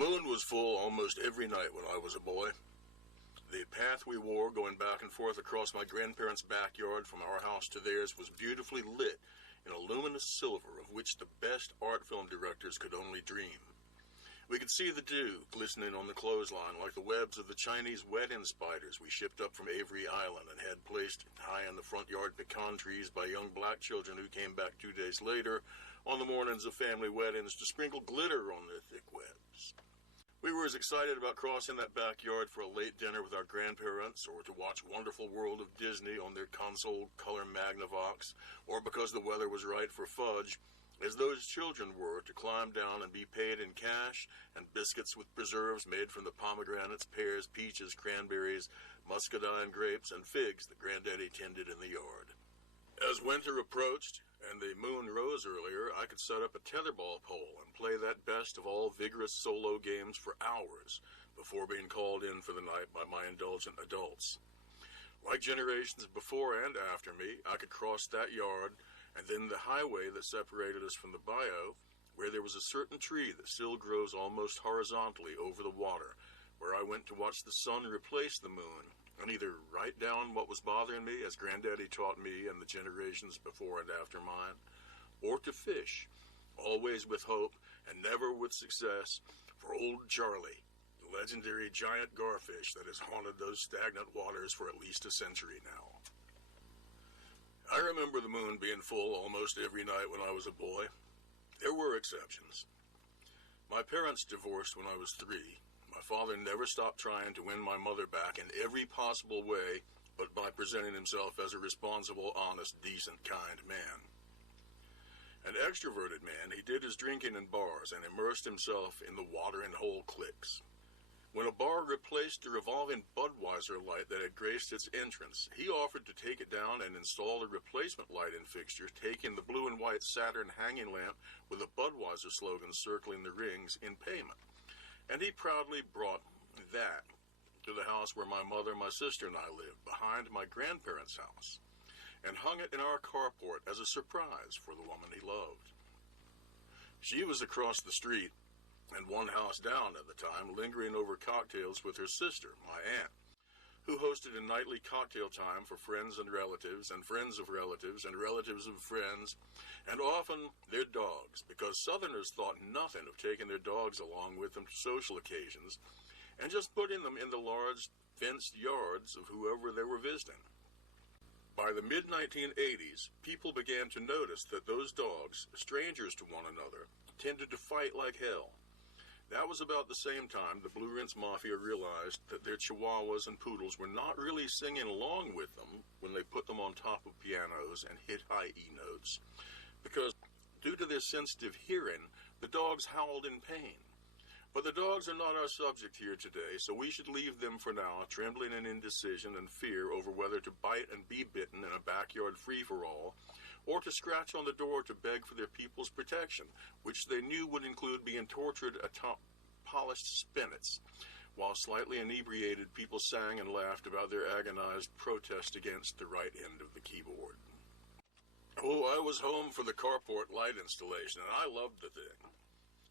moon was full almost every night when I was a boy. The path we wore going back and forth across my grandparents' backyard from our house to theirs was beautifully lit in a luminous silver of which the best art film directors could only dream. We could see the dew glistening on the clothesline like the webs of the Chinese wet-end spiders we shipped up from Avery Island and had placed high in the front yard pecan trees by young black children who came back 2 days later on the mornings of family weddings to sprinkle glitter on their thick webs. We were as excited about crossing that backyard for a late dinner with our grandparents, or to watch Wonderful World of Disney on their console color Magnavox, or because the weather was right for fudge, as those children were to climb down and be paid in cash and biscuits with preserves made from the pomegranates, pears, peaches, cranberries, muscadine grapes, and figs that Granddaddy tended in the yard. As winter approached and the moon rose earlier, I could set up a tetherball pole and play that best of all vigorous solo games for hours before being called in for the night by my indulgent adults. Like generations before and after me, I could cross that yard and then the highway that separated us from the bayou, where there was a certain tree that still grows almost horizontally over the water, where I went to watch the sun replace the moon, and either write down what was bothering me, as Granddaddy taught me and the generations before and after mine, or to fish, always with hope and never with success, for old Charlie, the legendary giant garfish that has haunted those stagnant waters for at least a century now. I remember the moon being full almost every night when I was a boy. There were exceptions. My parents divorced when I was 3. My father never stopped trying to win my mother back in every possible way, but by presenting himself as a responsible, honest, decent, kind man. An extroverted man, he did his drinking in bars and immersed himself in the watering hole cliques. When a bar replaced the revolving Budweiser light that had graced its entrance, he offered to take it down and install a replacement lighting fixture, taking the blue and white Saturn hanging lamp with a Budweiser slogan circling the rings in payment. And he proudly brought that to the house where my mother, my sister, and I lived, behind my grandparents' house, and hung it in our carport as a surprise for the woman he loved. She was across the street, and one house down at the time, lingering over cocktails with her sister, my aunt, who hosted a nightly cocktail time for friends and relatives of relatives and relatives of friends, and often their dogs, because Southerners thought nothing of taking their dogs along with them to social occasions, and just putting them in the large fenced yards of whoever they were visiting. By the mid-1980s, people began to notice that those dogs, strangers to one another, tended to fight like hell. That was about the same time the Blue Rinse Mafia realized that their chihuahuas and poodles were not really singing along with them when they put them on top of pianos and hit high E notes, because due to their sensitive hearing, the dogs howled in pain. But the dogs are not our subject here today, so we should leave them for now, trembling in indecision and fear over whether to bite and be bitten in a backyard free-for-all, or to scratch on the door to beg for their people's protection, which they knew would include being tortured atop polished spinets, while slightly inebriated people sang and laughed about their agonized protest against the right end of the keyboard. Oh, I was home for the carport light installation, and I loved the thing.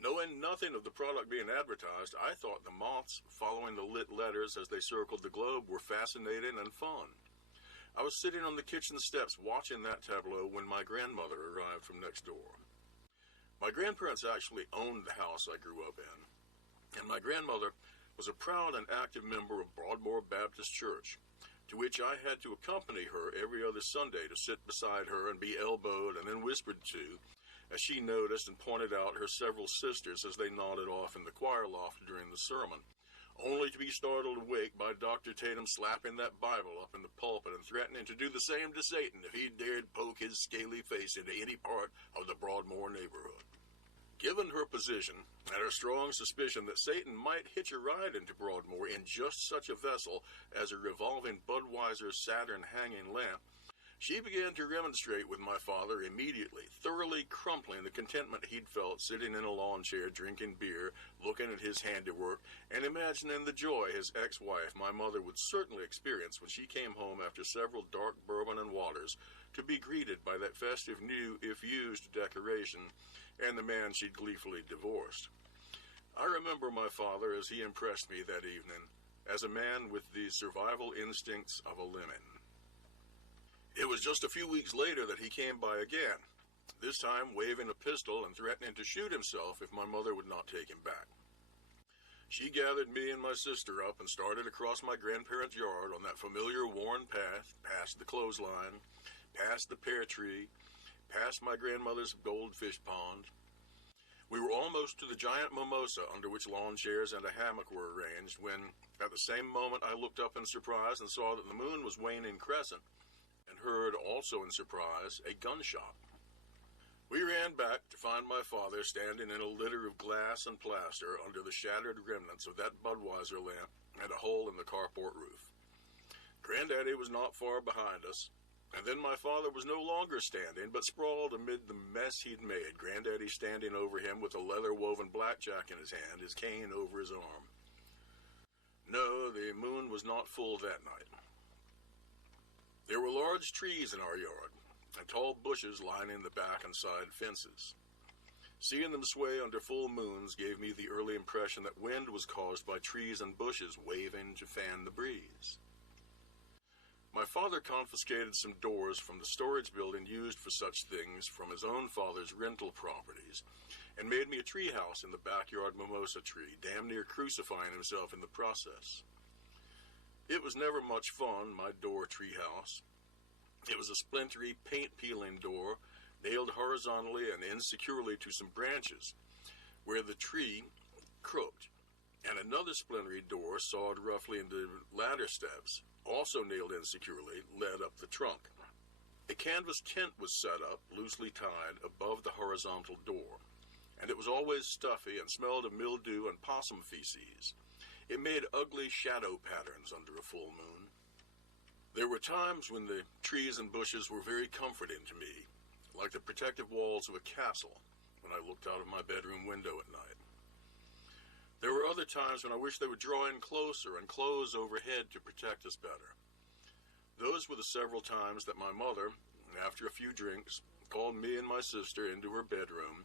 Knowing nothing of the product being advertised, I thought the moths following the lit letters as they circled the globe were fascinating and fun. I was sitting on the kitchen steps watching that tableau when my grandmother arrived from next door. My grandparents actually owned the house I grew up in, and my grandmother was a proud and active member of Broadmoor Baptist Church, to which I had to accompany her every other Sunday to sit beside her and be elbowed and then whispered to, as she noticed and pointed out her several sisters as they nodded off in the choir loft during the sermon, only to be startled awake by Dr. Tatum slapping that Bible up in the pulpit and threatening to do the same to Satan if he dared poke his scaly face into any part of the Broadmoor neighborhood. Given her position and her strong suspicion that Satan might hitch a ride into Broadmoor in just such a vessel as a revolving Budweiser Saturn hanging lamp, she began to remonstrate with my father immediately, thoroughly crumpling the contentment he'd felt sitting in a lawn chair drinking beer, looking at his handiwork, and imagining the joy his ex-wife, my mother, would certainly experience when she came home after several dark bourbon and waters to be greeted by that festive new, if used, decoration and the man she'd gleefully divorced. I remember my father as he impressed me that evening, as a man with the survival instincts of a lemon. It was just a few weeks later that he came by again, this time waving a pistol and threatening to shoot himself if my mother would not take him back. She gathered me and my sister up and started across my grandparents' yard on that familiar worn path, past the clothesline, past the pear tree, past my grandmother's goldfish pond. We were almost to the giant mimosa under which lawn chairs and a hammock were arranged when, at the same moment, I looked up in surprise and saw that the moon was waning crescent, and heard, also in surprise, a gunshot. We ran back to find my father standing in a litter of glass and plaster under the shattered remnants of that Budweiser lamp and a hole in the carport roof. Granddaddy was not far behind us, and then my father was no longer standing, but sprawled amid the mess he'd made, Granddaddy standing over him with a leather-woven blackjack in his hand, his cane over his arm. No, the moon was not full that night. There were large trees in our yard, and tall bushes lining the back and side fences. Seeing them sway under full moons gave me the early impression that wind was caused by trees and bushes waving to fan the breeze. My father confiscated some doors from the storage building used for such things from his own father's rental properties, and made me a treehouse in the backyard mimosa tree, damn near crucifying himself in the process. It was never much fun, my door treehouse. It was a splintery, paint-peeling door, nailed horizontally and insecurely to some branches, where the tree crooked, and another splintery door sawed roughly into ladder steps, also nailed insecurely, led up the trunk. A canvas tent was set up, loosely tied, above the horizontal door, and it was always stuffy and smelled of mildew and possum feces. It made ugly shadow patterns under a full moon. There were times when the trees and bushes were very comforting to me, like the protective walls of a castle, when I looked out of my bedroom window at night. There were other times when I wished they would draw in closer and close overhead to protect us better. Those were the several times that my mother, after a few drinks, called me and my sister into her bedroom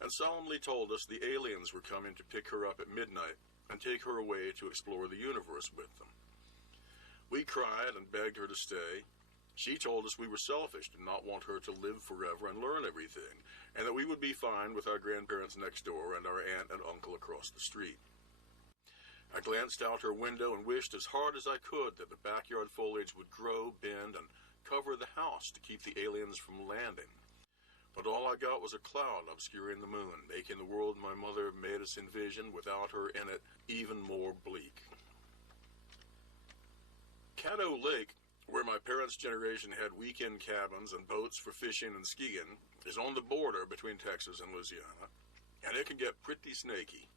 and solemnly told us the aliens were coming to pick her up at midnight and take her away to explore the universe with them. We cried and begged her to stay. She told us we were selfish, did not want her to live forever and learn everything, and that we would be fine with our grandparents next door and our aunt and uncle across the street. I glanced out her window and wished as hard as I could that the backyard foliage would grow, bend, and cover the house to keep the aliens from landing. But all I got was a cloud obscuring the moon, making the world my mother made us envision without her in it even more bleak. Caddo Lake, where my parents' generation had weekend cabins and boats for fishing and skiing, is on the border between Texas and Louisiana, and it can get pretty snaky.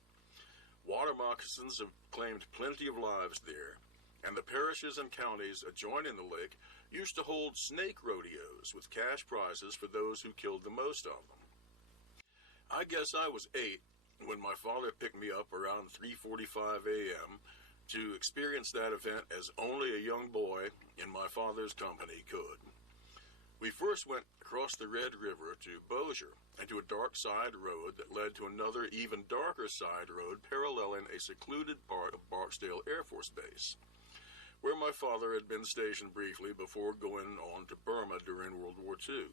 Water moccasins have claimed plenty of lives there, and the parishes and counties adjoining the lake used to hold snake rodeos with cash prizes for those who killed the most of them. I guess I was 8 when my father picked me up around 3:45 a.m., to experience that event as only a young boy in my father's company could. We first went across the Red River to Bossier and to a dark side road that led to another even darker side road paralleling a secluded part of Barksdale Air Force Base, where my father had been stationed briefly before going on to Burma during World War II.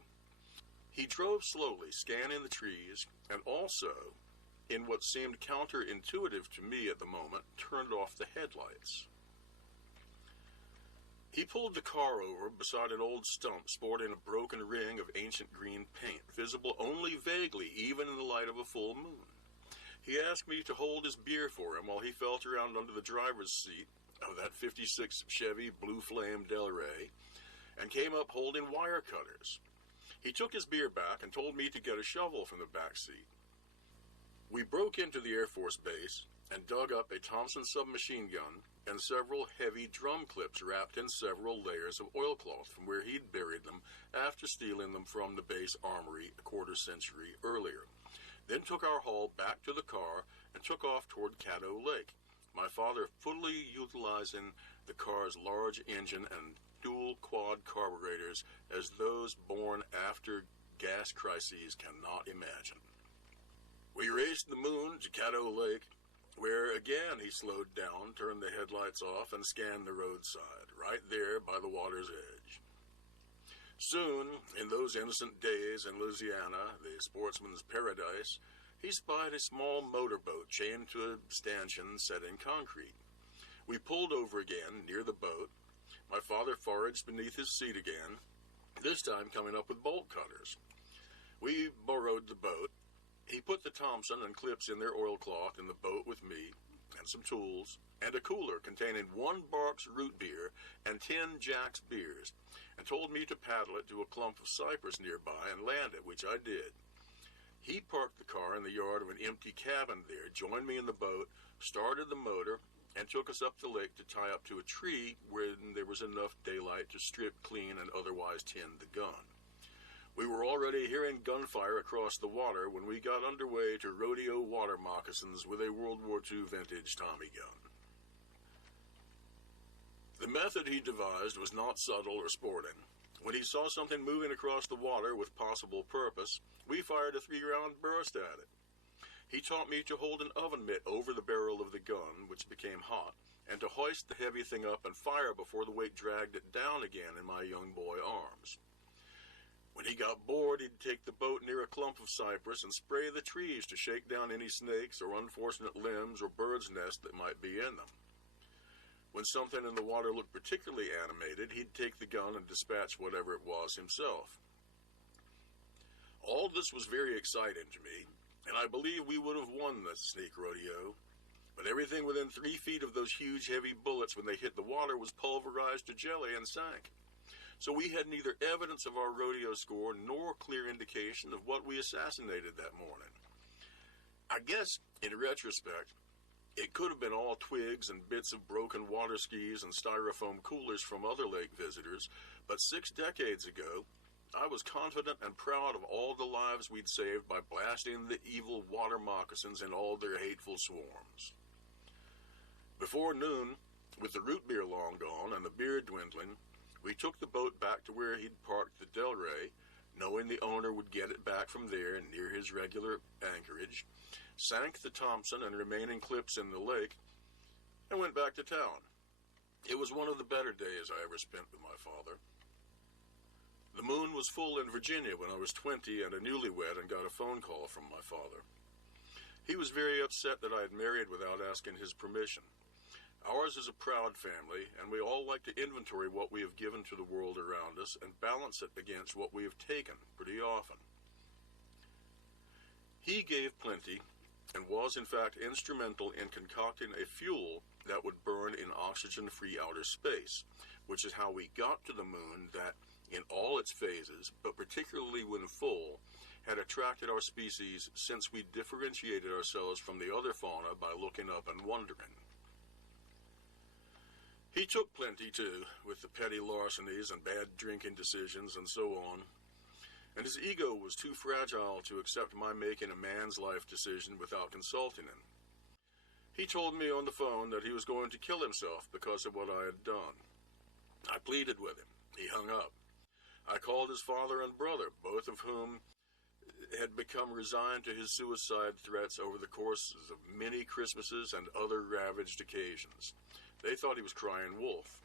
He drove slowly, scanning the trees, and also, in what seemed counterintuitive to me at the moment, turned off the headlights. He pulled the car over beside an old stump sporting a broken ring of ancient green paint, visible only vaguely even in the light of a full moon. He asked me to hold his beer for him while he felt around under the driver's seat of that 56 Chevy Blue Flame Del Rey and came up holding wire cutters. He took his beer back and told me to get a shovel from the back seat. We broke into the Air Force Base and dug up a Thompson submachine gun and several heavy drum clips wrapped in several layers of oilcloth from where he'd buried them after stealing them from the base armory a quarter century earlier. Then took our haul back to the car and took off toward Caddo Lake, my father fully utilizing the car's large engine and dual quad carburetors as those born after gas crises cannot imagine. We raced the Moon to Caddo Lake, where again he slowed down, turned the headlights off, and scanned the roadside, right there by the water's edge. Soon, in those innocent days in Louisiana, the sportsman's paradise, he spied a small motorboat chained to a stanchion set in concrete. We pulled over again, near the boat. My father foraged beneath his seat again, this time coming up with bolt cutters. We borrowed the boat. He put the Thompson and clips in their oilcloth in the boat with me, and some tools, and a cooler containing 1 Barks root beer and 10 Jack's beers, and told me to paddle it to a clump of cypress nearby and land it, which I did. He parked the car in the yard of an empty cabin there, joined me in the boat, started the motor, and took us up the lake to tie up to a tree where there was enough daylight to strip clean and otherwise tend the gun. We were already hearing gunfire across the water when we got underway to rodeo water moccasins with a World War II vintage Tommy gun. The method he devised was not subtle or sporting. When he saw something moving across the water with possible purpose, we fired a 3-round burst at it. He taught me to hold an oven mitt over the barrel of the gun, which became hot, and to hoist the heavy thing up and fire before the weight dragged it down again in my young boy arms. When he got bored, he'd take the boat near a clump of cypress and spray the trees to shake down any snakes or unfortunate limbs or birds' nests that might be in them. When something in the water looked particularly animated, he'd take the gun and dispatch whatever it was himself. All this was very exciting to me, and I believe we would have won the snake rodeo, but everything within 3 feet of those huge heavy bullets when they hit the water was pulverized to jelly and sank. So we had neither evidence of our rodeo score nor clear indication of what we assassinated that morning. I guess, in retrospect, it could have been all twigs and bits of broken water skis and styrofoam coolers from other lake visitors, but 6 decades ago, I was confident and proud of all the lives we'd saved by blasting the evil water moccasins in all their hateful swarms. Before noon, with the root beer long gone and the beer dwindling, we took the boat back to where he'd parked the Delray, knowing the owner would get it back from there near his regular anchorage, sank the Thompson and remaining clips in the lake, and went back to town. It was one of the better days I ever spent with my father. The moon was full in Virginia when I was 20 and a newlywed and got a phone call from my father. He was very upset that I had married without asking his permission. Ours is a proud family, and we all like to inventory what we have given to the world around us and balance it against what we have taken pretty often. He gave plenty and was in fact instrumental in concocting a fuel that would burn in oxygen-free outer space, which is how we got to the moon that, in all its phases, but particularly when full, had attracted our species since we differentiated ourselves from the other fauna by looking up and wondering. He took plenty, too, with the petty larcenies and bad drinking decisions and so on, and his ego was too fragile to accept my making a man's life decision without consulting him. He told me on the phone that he was going to kill himself because of what I had done. I pleaded with him. He hung up. I called his father and brother, both of whom had become resigned to his suicide threats over the course of many Christmases and other ravaged occasions. They thought he was crying wolf.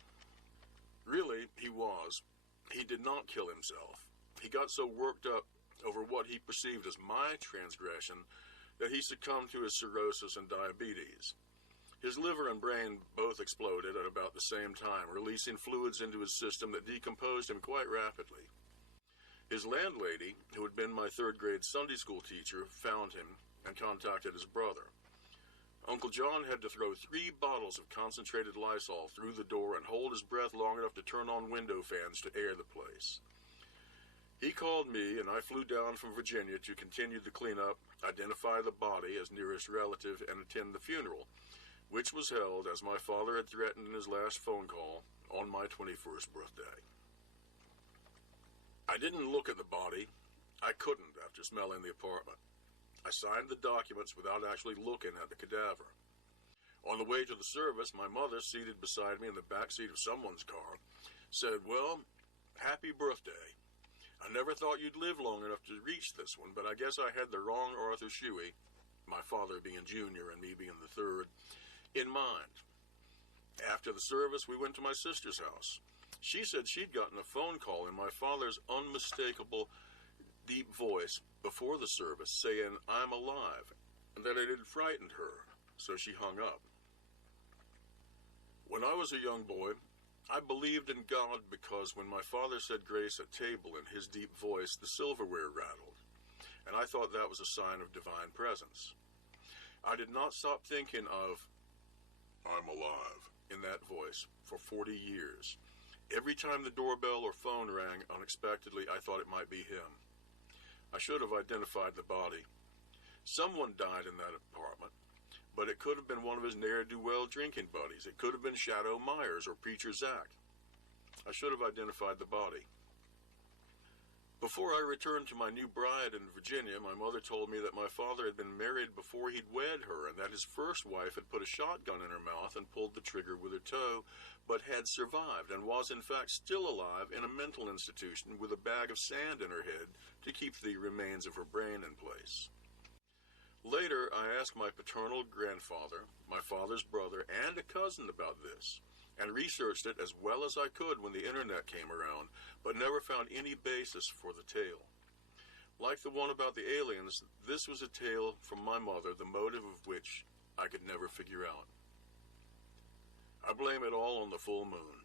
Really, he was. He did not kill himself. He got so worked up over what he perceived as my transgression that he succumbed to his cirrhosis and diabetes. His liver and brain both exploded at about the same time, releasing fluids into his system that decomposed him quite rapidly. His landlady, who had been my third-grade Sunday school teacher, found him and contacted his brother. Uncle John had to throw 3 bottles of concentrated Lysol through the door and hold his breath long enough to turn on window fans to air the place. He called me, and I flew down from Virginia to continue the cleanup, identify the body as nearest relative, and attend the funeral, which was held, as my father had threatened in his last phone call, on my 21st birthday. I didn't look at the body. I couldn't after smelling the apartment. I signed the documents without actually looking at the cadaver. On the way to the service, my mother, seated beside me in the back seat of someone's car, said, "Well, happy birthday. I never thought you'd live long enough to reach this one, but I guess I had the wrong Arthur Shuey." my father being junior and me being the third, in mind. After the service, we went to my sister's house. She said she'd gotten a phone call in my father's unmistakable, deep voice before the service saying, "I'm alive," and that it had frightened her, so she hung up. When I was a young boy, I believed in God because when my father said grace at table in his deep voice, the silverware rattled, and I thought that was a sign of divine presence. I did not stop thinking of, "I'm alive," in that voice for 40 years. Every time the doorbell or phone rang unexpectedly, I thought it might be him. I should have identified the body. Someone died in that apartment, but it could have been one of his ne'er-do-well drinking buddies. It could have been Shadow Myers or Preacher Zach. I should have identified the body. Before I returned to my new bride in Virginia, my mother told me that my father had been married before he'd wed her, and that his first wife had put a shotgun in her mouth and pulled the trigger with her toe, but had survived and was in fact still alive in a mental institution with a bag of sand in her head to keep the remains of her brain in place. Later, I asked my paternal grandfather, my father's brother, and a cousin about this, and researched it as well as I could when the internet came around, but never found any basis for the tale. Like the one about the aliens, this was a tale from my mother, the motive of which I could never figure out. I blame it all on the full moon.